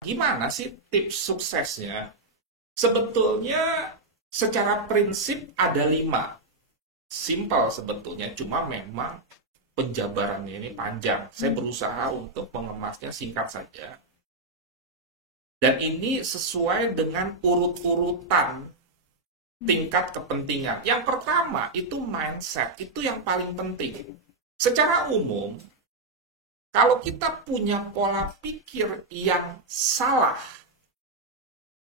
Gimana sih tips suksesnya? Sebetulnya secara prinsip ada 5. Simpel sebetulnya, cuma memang penjabarannya ini panjang. Saya berusaha untuk mengemasnya singkat saja. Dan ini sesuai dengan urut-urutan tingkat kepentingan. Yang pertama itu mindset, itu yang paling penting. Secara umum, kalau kita punya pola pikir yang salah,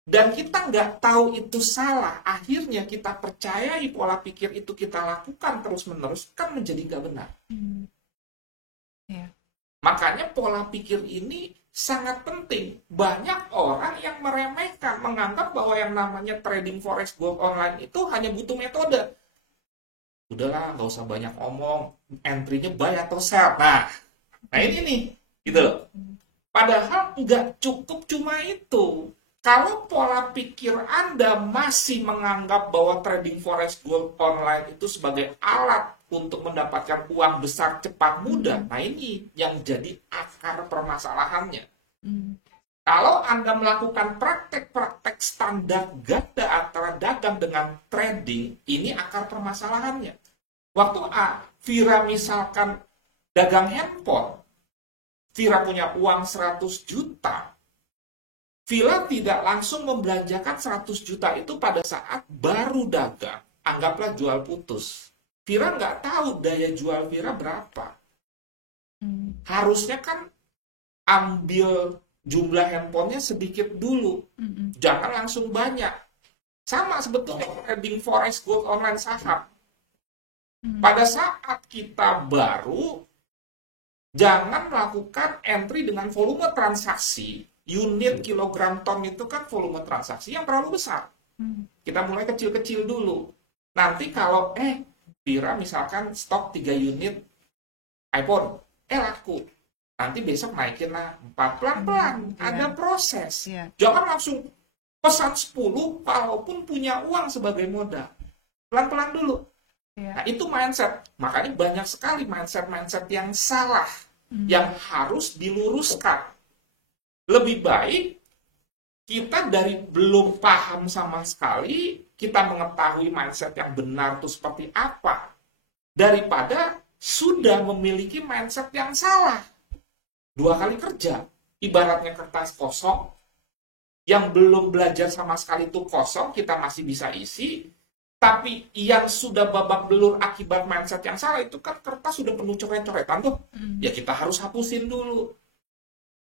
dan kita nggak tahu itu salah, akhirnya kita percayai pola pikir itu kita lakukan terus-menerus, kan menjadi nggak benar. Ya. Makanya pola pikir ini sangat penting. Banyak orang yang meremehkan, menganggap bahwa yang namanya trading forex gold online itu hanya butuh metode. Udahlah, nggak usah banyak omong, entry-nya buy atau sell. Nah ini nih, gitu loh. Padahal nggak cukup cuma itu. Kalau pola pikir Anda masih menganggap bahwa trading forex gold online itu sebagai alat untuk mendapatkan uang besar cepat mudah, nah ini yang jadi akar permasalahannya. Kalau Anda melakukan praktek-praktek standar ganda antara dagang dengan trading, ini akar permasalahannya. Waktu Vira misalkan dagang handphone, Vira punya uang 100 juta, Vira tidak langsung membelanjakan 100 juta itu pada saat baru dagang. Anggaplah jual putus. Vira nggak tahu daya jual Vira berapa. Harusnya kan ambil jumlah handphonenya sedikit dulu. Jangan langsung banyak. Sama sebetulnya trading forex gold online saham. Pada saat kita baru, jangan melakukan entry dengan volume transaksi. Unit kilogram ton itu kan volume transaksi yang terlalu besar. Kita mulai kecil-kecil dulu. Nanti kalau Vira misalkan stok 3 unit iPhone, laku. Nanti besok naikin lah 4 pelan-pelan. Ada proses. Jangan langsung pesan 10 walaupun punya uang sebagai modal. Pelan-pelan dulu. Nah itu mindset. Makanya banyak sekali mindset-mindset yang salah. Yang harus diluruskan. Lebih baik kita dari belum paham sama sekali, kita mengetahui mindset yang benar itu seperti apa, daripada sudah memiliki mindset yang salah. 2 kali kerja, ibaratnya kertas kosong, yang belum belajar sama sekali itu kosong, kita masih bisa isi, tapi yang sudah babak belur akibat mindset yang salah, itu kan kertas sudah penuh coret-coretan tuh, ya kita harus hapusin dulu.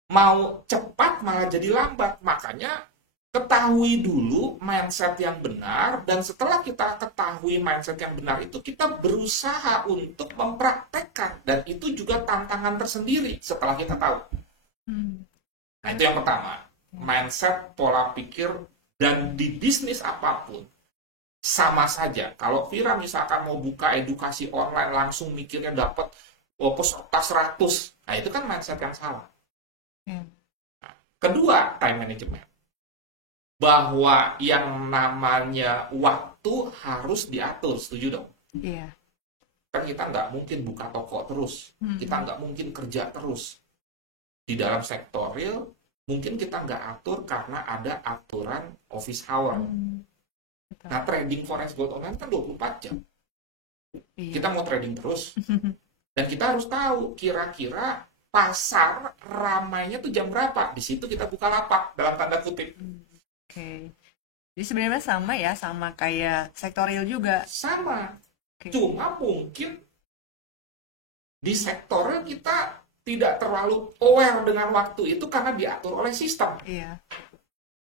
Mau cepat malah jadi lambat. Makanya ketahui dulu mindset yang benar, dan setelah kita ketahui mindset yang benar itu, kita berusaha untuk mempraktekkan, dan itu juga tantangan tersendiri setelah kita tahu. Nah itu yang pertama, mindset, pola pikir, dan di bisnis apapun sama saja. Kalau Vira misalkan mau buka edukasi online langsung mikirnya dapat peserta 100, nah itu kan mindset yang salah. Kedua, time management. Bahwa yang namanya waktu harus diatur, setuju dong? Iya. Kan kita nggak mungkin buka toko terus, kita nggak mungkin kerja terus. Di dalam sektor real, mungkin kita nggak atur karena ada aturan office hour. Nah, trading forex gold online kan 24 jam. Kita mau trading terus, dan kita harus tahu kira-kira pasar ramainya tuh jam berapa. Di situ kita buka lapak dalam tanda kutip. Oke. Jadi sebenarnya sama ya, sama kayak sektor real juga. Sama. Cuma mungkin di sektor real kita tidak terlalu aware dengan waktu itu karena diatur oleh sistem. Iya.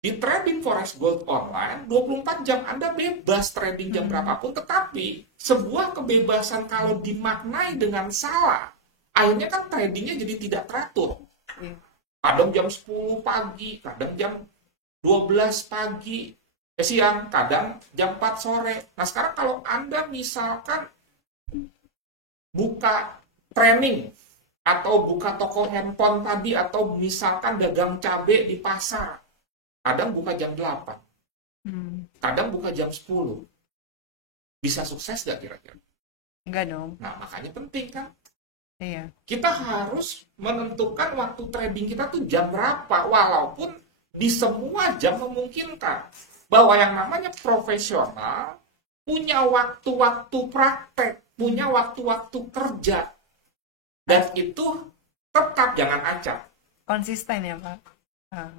Di trading forex gold online 24 jam Anda bebas trading jam berapapun, tetapi sebuah kebebasan kalau dimaknai dengan salah, akhirnya kan tradingnya jadi tidak teratur. Kadang jam 10 pagi, kadang jam 12 pagi, siang, kadang jam 4 sore. Nah sekarang kalau Anda misalkan buka training, atau buka toko handphone tadi, atau misalkan dagang cabai di pasar, kadang buka jam 8, kadang buka jam 10. Bisa sukses gak kira-kira? Enggak dong. Nah makanya penting kan, Iya. Kita harus menentukan waktu trading kita tuh jam berapa, walaupun di semua jam memungkinkan. Bahwa yang namanya profesional punya waktu-waktu praktek, punya waktu-waktu kerja. Dan itu tetap jangan acak. Konsisten ya, Pak.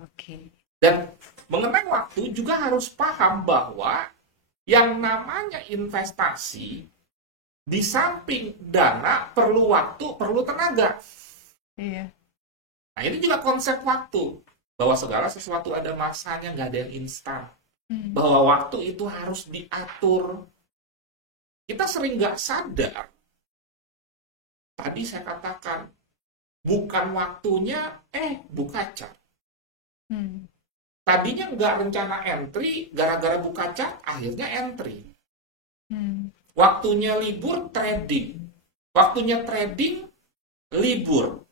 Oke. Dan mengenai waktu juga harus paham bahwa yang namanya investasi, di samping dana perlu waktu, perlu tenaga. Iya. Nah ini juga konsep waktu. Bahwa segala sesuatu ada masanya, nggak ada yang instan. Bahwa waktu itu harus diatur. Kita sering nggak sadar. Tadi saya katakan, bukan waktunya, buka chart. Tadinya nggak rencana entry, gara-gara buka chart, akhirnya entry. Waktunya libur, trading. Waktunya trading, libur.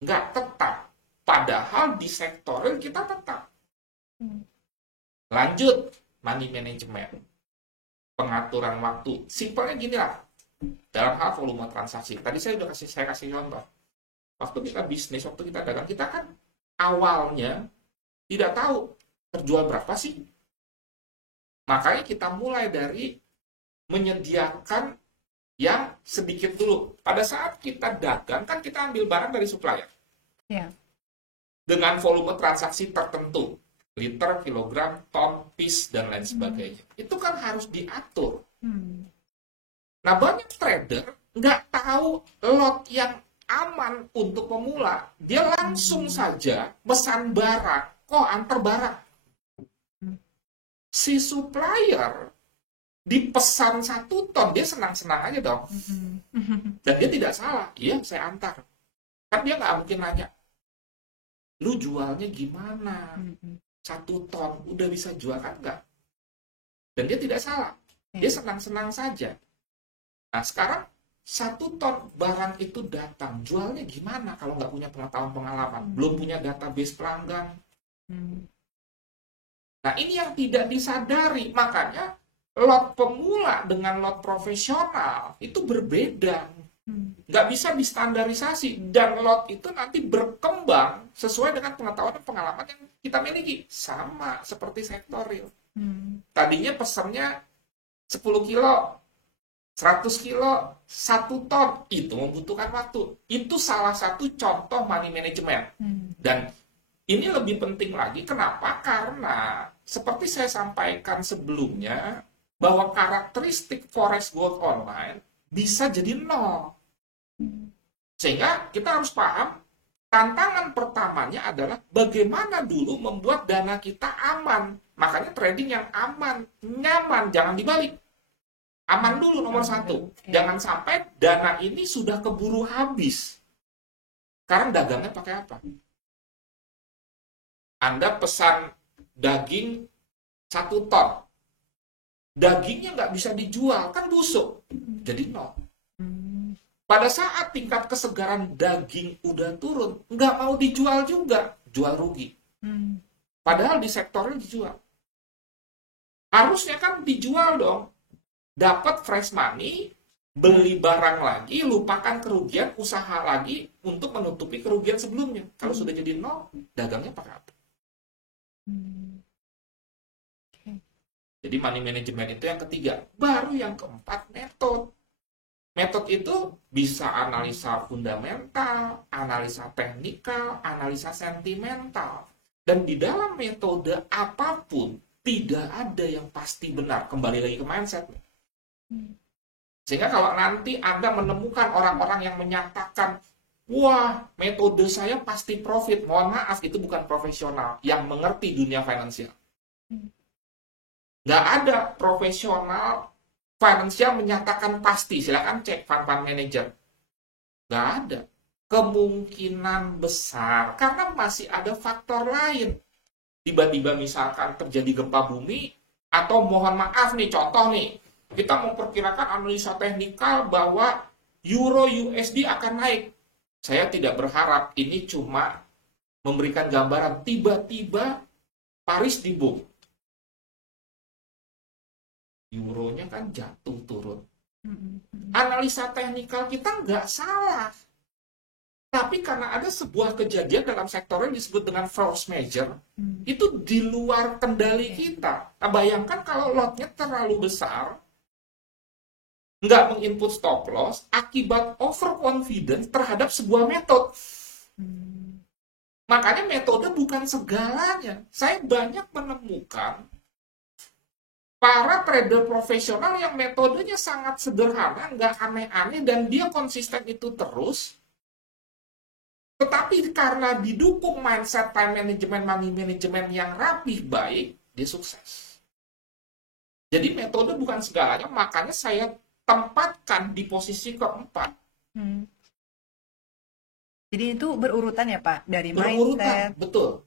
Nggak tetap. Padahal di sektoral kita tetap. Lanjut, money management. Pengaturan waktu. Simpelnya gini lah. Dalam hal volume transaksi. Tadi saya kasih contoh. Waktu kita bisnis, waktu kita dagang, kita kan awalnya tidak tahu terjual berapa sih. Makanya kita mulai dari menyediakan yang sedikit dulu. Pada saat kita dagang, kan kita ambil barang dari supplier. Yeah. Dengan volume transaksi tertentu. Liter, kilogram, ton, piece, dan lain sebagainya. Itu kan harus diatur. Nah, banyak trader nggak tahu lot yang aman untuk pemula. Dia langsung saja pesan barang, kok antar barang. Si supplier dipesan 1 ton, dia senang-senang aja dong. Dan dia tidak salah. Iya, saya antar. Kan dia nggak mungkin nanya, lu jualnya gimana? 1 ton, udah bisa jual kan nggak? Dan dia tidak salah. Dia senang-senang saja. Nah, sekarang 1 ton barang itu datang. Jualnya gimana kalau nggak punya pengetahuan pengalaman? Belum punya database pelanggan. Nah, ini yang tidak disadari. Makanya, lot pemula dengan lot profesional itu berbeda. Nggak bisa distandarisasi. Dan lot itu nanti berkembang sesuai dengan pengetahuan dan pengalaman yang kita miliki. Sama seperti sektor real. Tadinya pesannya 10 kilo, 100 kilo, 1 ton. Itu membutuhkan waktu. Itu salah satu contoh money management. Dan ini lebih penting lagi. Kenapa? Karena seperti saya sampaikan sebelumnya, bahwa karakteristik Forex Gold Online bisa jadi 0. Sehingga kita harus paham, tantangan pertamanya adalah bagaimana dulu membuat dana kita aman. Makanya trading yang aman, nyaman, jangan dibalik. Aman dulu nomor 1. Jangan sampai dana ini sudah keburu habis. Sekarang dagangnya pakai apa? Anda pesan daging 1 ton. Dagingnya nggak bisa dijual, kan busuk. Jadi 0. Pada saat tingkat kesegaran daging udah turun, nggak mau dijual juga, jual rugi. Padahal di sektornya dijual. Harusnya kan dijual dong. Dapat fresh money, beli barang lagi, lupakan kerugian, usaha lagi untuk menutupi kerugian sebelumnya. Kalau sudah jadi 0, dagangnya pakai apa? Jadi money management itu yang ketiga. Baru yang keempat, metode. Metode itu bisa analisa fundamental, analisa teknikal, analisa sentimental. Dan di dalam metode apapun, tidak ada yang pasti benar. Kembali lagi ke mindset. Sehingga kalau nanti Anda menemukan orang-orang yang menyatakan, wah, metode saya pasti profit. Mohon maaf, itu bukan profesional yang mengerti dunia finansial. Nggak ada profesional finansial menyatakan pasti. Silakan cek fund manager. Nggak ada. Kemungkinan besar. Karena masih ada faktor lain. Tiba-tiba misalkan terjadi gempa bumi. Atau mohon maaf nih, contoh nih. Kita memperkirakan analisa teknikal bahwa Euro USD akan naik. Saya tidak berharap ini cuma memberikan gambaran. Tiba-tiba Paris dibom. Euronya kan jatuh turun. Analisa teknikal kita nggak salah. Tapi karena ada sebuah kejadian dalam sektor yang disebut dengan force major, itu di luar kendali kita. Nah, bayangkan kalau lotnya terlalu besar, nggak menginput stop loss, akibat overconfidence terhadap sebuah metode. Makanya metode bukan segalanya. Saya banyak menemukan para trader profesional yang metodenya sangat sederhana, nggak aneh-aneh, dan dia konsisten itu terus. Tetapi karena didukung mindset time management, money management yang rapi, baik, dia sukses. Jadi metode bukan segalanya, makanya saya tempatkan di posisi keempat. Jadi itu berurutan ya Pak? Dari Berurutan, mindset, betul.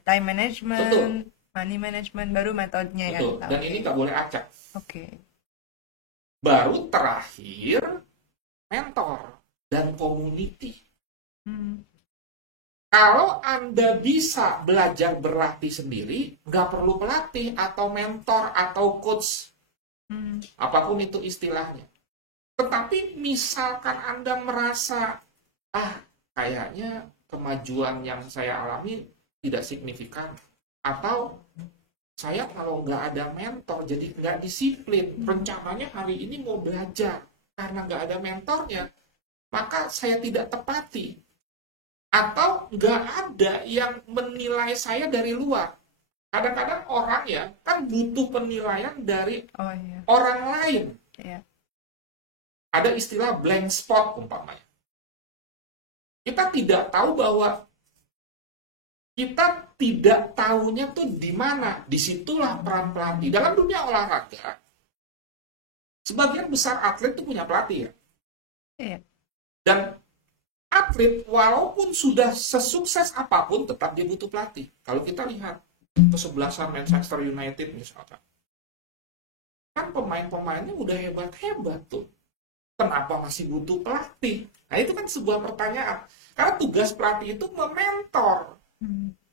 time management, Betul. money management, baru metodenya Betul. ya? Dan ini nggak boleh acak. Oke. Baru terakhir, mentor dan community. Kalau Anda bisa belajar berlatih sendiri, nggak perlu pelatih atau mentor atau coach, apapun itu istilahnya. Tetapi misalkan Anda merasa, kayaknya kemajuan yang saya alami tidak signifikan, atau saya kalau nggak ada mentor jadi nggak disiplin, rencananya hari ini mau belajar, karena nggak ada mentornya, maka saya tidak tepati. Atau nggak ada yang menilai saya dari luar. Kadang-kadang orang ya, kan butuh penilaian dari orang lain. Ada istilah blank spot umpamanya. Kita tidak tahu bahwa kita tidak tahunya tuh di mana. Disitulah peran pelatih. Dalam dunia olahraga, sebagian besar atlet tuh punya pelatih ya. Dan atlet walaupun sudah sesukses apapun tetap dia butuh pelatih. Kalau kita lihat kesebelasan Manchester United misalkan, kan pemain-pemainnya udah hebat-hebat tuh. Kenapa masih butuh pelatih? Nah itu kan sebuah pertanyaan. Karena tugas pelatih itu mementor.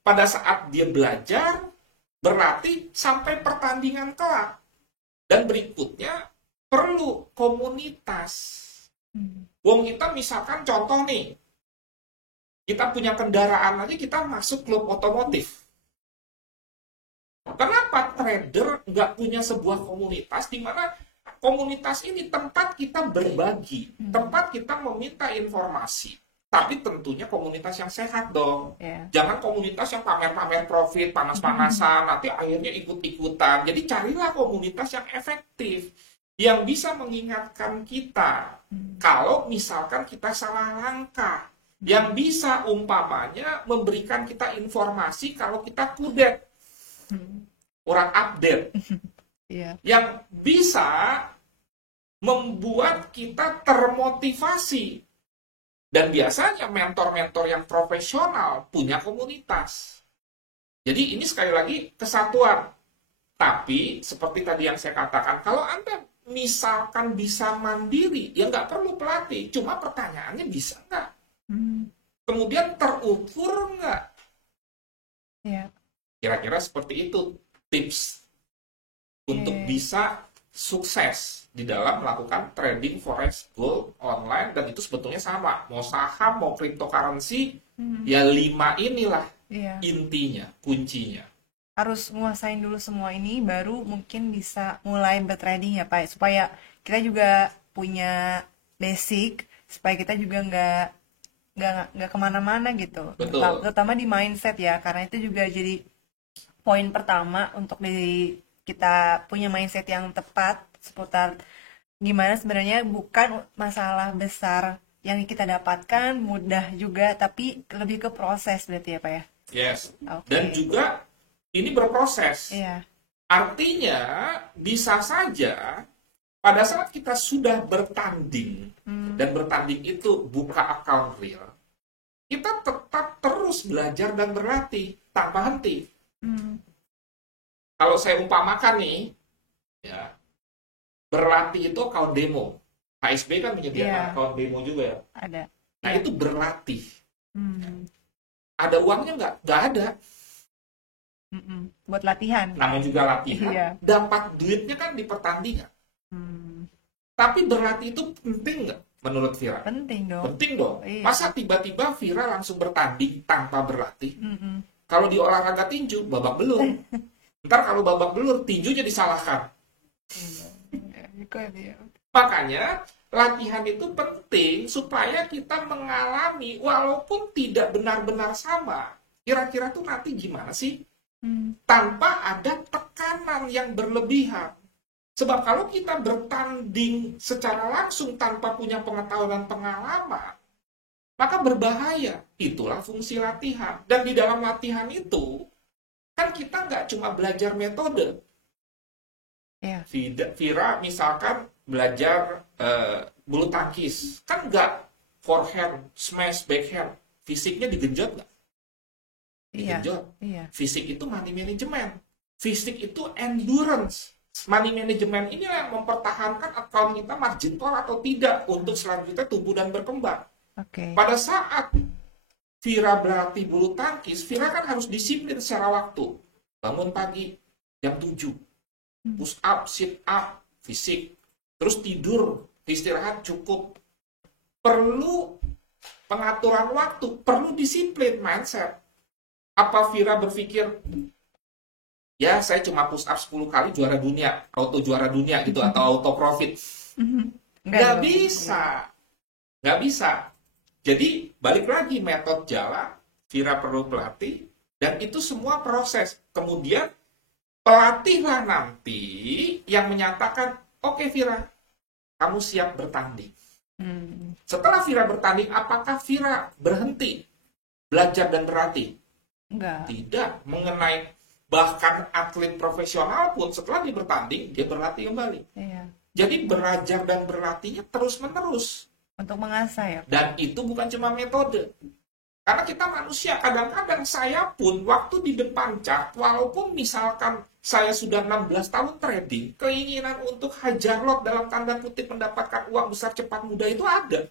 Pada saat dia belajar, berlatih sampai pertandingan kelak. Dan berikutnya perlu komunitas. Wong kita misalkan contoh nih, kita punya kendaraan aja kita masuk klub otomotif. Kenapa trader nggak punya sebuah komunitas di mana komunitas ini tempat kita berbagi, tempat kita meminta informasi. Tapi tentunya komunitas yang sehat dong. Jangan komunitas yang pamer-pamer profit, panas-panasan, nanti akhirnya ikut-ikutan. Jadi carilah komunitas yang efektif, yang bisa mengingatkan kita kalau misalkan kita salah langkah, yang bisa umpamanya memberikan kita informasi kalau kita kudet, orang update, yang bisa membuat kita termotivasi. Dan biasanya mentor-mentor yang profesional punya komunitas. Jadi ini sekali lagi kesatuan. Tapi seperti tadi yang saya katakan, kalau Anda misalkan bisa mandiri, ya nggak perlu pelatih. Cuma pertanyaannya bisa nggak? Kemudian terukur nggak? Kira-kira seperti itu tips untuk bisa sukses di dalam melakukan trading forex gold online. Dan itu sebetulnya sama. Mau saham, mau cryptocurrency, ya 5 inilah intinya, kuncinya. Harus nguasain dulu semua ini baru mungkin bisa mulai bertrading ya Pak, supaya kita juga punya basic, supaya kita juga nggak kemana-mana gitu. Betul. Terutama di mindset ya, karena itu juga jadi poin pertama untuk kita punya mindset yang tepat seputar gimana sebenarnya bukan masalah besar yang kita dapatkan, mudah juga, tapi lebih ke proses berarti ya Pak ya. Yes. Dan juga ini berproses. Artinya bisa saja pada saat kita sudah bertanding, dan bertanding itu buka account real, kita tetap terus belajar dan berlatih tanpa henti. Kalau saya umpamakan nih, ya, berlatih itu account demo. HSB kan menyediakan account demo juga ya. Ada. Nah itu berlatih. Ada uangnya nggak? Nggak ada. Buat latihan. Namanya juga latihan. Dapat duitnya kan di pertandingan. Tapi berlatih itu penting nggak? menurut Vira? Penting dong. Penting dong. Iya. Masa tiba-tiba Vira langsung bertanding tanpa berlatih? Kalau di olahraga tinju, babak belur. Ntar kalau babak belur, tinjunya disalahkan. Makanya latihan itu penting supaya kita mengalami walaupun tidak benar-benar sama. Kira-kira tuh nanti gimana sih? Tanpa ada tekanan yang berlebihan. Sebab kalau kita bertanding secara langsung tanpa punya pengetahuan dan pengalaman, maka berbahaya. Itulah fungsi latihan. Dan di dalam latihan itu, kan kita nggak cuma belajar metode. Vira misalkan belajar bulu tangkis, kan nggak forehand, smash, backhand, fisiknya digenjot nggak? Digenjot. Fisik itu money management, fisik itu endurance. Money management ini yang mempertahankan account kita margin call atau tidak untuk selanjutnya tumbuh dan berkembang. Pada saat Vira berlatih bulu tangkis, Vira kan harus disiplin secara waktu. Bangun pagi jam 7. Push up, sit up, fisik. Terus tidur, istirahat cukup. Perlu pengaturan waktu, perlu disiplin, mindset. Apa Vira berpikir, ya saya cuma push up 10 kali juara dunia, auto juara dunia gitu, atau auto profit. Nggak bisa. Nggak bisa. Jadi balik lagi metode jalan, Vira perlu pelatih, dan itu semua proses. Kemudian pelatihlah nanti yang menyatakan, oke Vira, kamu siap bertanding. Setelah Vira bertanding, apakah Vira berhenti belajar dan berlatih? Enggak. Tidak. Mengenai bahkan atlet profesional pun setelah dia bertanding, dia berlatih kembali. Jadi belajar dan berlatihnya terus-menerus. Untuk mengasah ya. Dan itu bukan cuma metode. Karena kita manusia, kadang-kadang saya pun waktu di depan chart, walaupun misalkan saya sudah 16 tahun trading, keinginan untuk hajar lot dalam tanda kutip mendapatkan uang besar cepat mudah itu ada.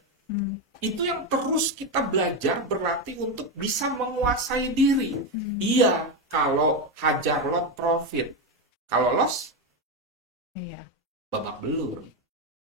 Itu yang terus kita belajar, berlatih untuk bisa menguasai diri. Iya, kalau hajar lot profit. Kalau loss, babak belur.